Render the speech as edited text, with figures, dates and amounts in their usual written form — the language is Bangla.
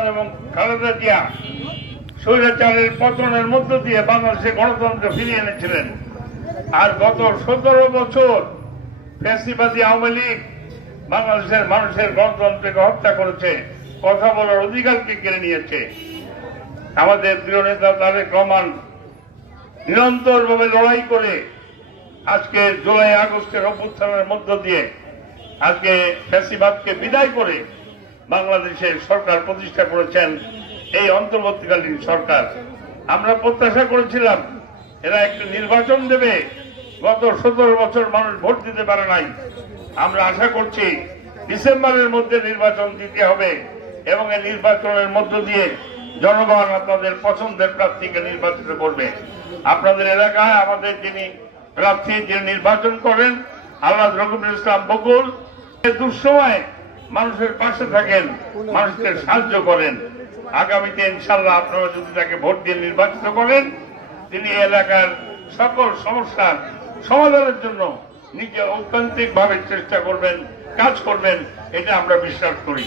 রহমান এবং খালেদা জিয়া স্বৈরাচারের পতনের মধ্য দিয়ে বাংলাদেশে গণতন্ত্র ফিরিয়ে এনেছিলেন। আর গত 17 বছর ফ্যাসিবাদী আওয়ামী লীগ বাংলাদেশের মানুষের গণতন্ত্রকে হত্যা করেছে, কথা বলার অধিকারকে কেড়ে নিয়েছে। আমাদের প্রিয় নেতা তারেক রহমান নিরন্তরভাবে লড়াই করে আজকে জুলাই আগস্টের অভ্যুত্থানের মধ্য দিয়ে আজকে ফ্যাসিবাদকে বিদায় করে বাংলাদেশের সরকার প্রতিষ্ঠা করেছেন, এই অন্তর্বর্তীকালীন সরকার। আমরা প্রত্যাশা করেছিলাম এরা একটু নির্বাচন দেবে, গত 17 বছর মানুষ ভোট দিতে পারে নাই। আমরা আশা করছি ডিসেম্বরের মধ্যে নির্বাচন দিতে হবে এবং এই নির্বাচনের মধ্য দিয়ে জনগণ আপনাদের পছন্দের প্রার্থীকে নির্বাচিত করবে। আপনাদের এলাকায় আমাদের যিনি প্রার্থী যিনি নির্বাচন করেন আলহাজ রকিবুল ইসলাম বকুল, দুঃসময় মানুষের পাশে থাকেন, মানুষকে সাহায্য করেন। আগামীতে ইনশাল্লাহ আপনারা যদি তাকে ভোট দিয়ে নির্বাচিত করেন, তিনি এলাকার সকল সমস্যার সমাধানের জন্য নিজে ঐকান্তিক ভাবে চেষ্টা করবেন, কাজ করবেন, এটা আমরা বিশ্বাস করি।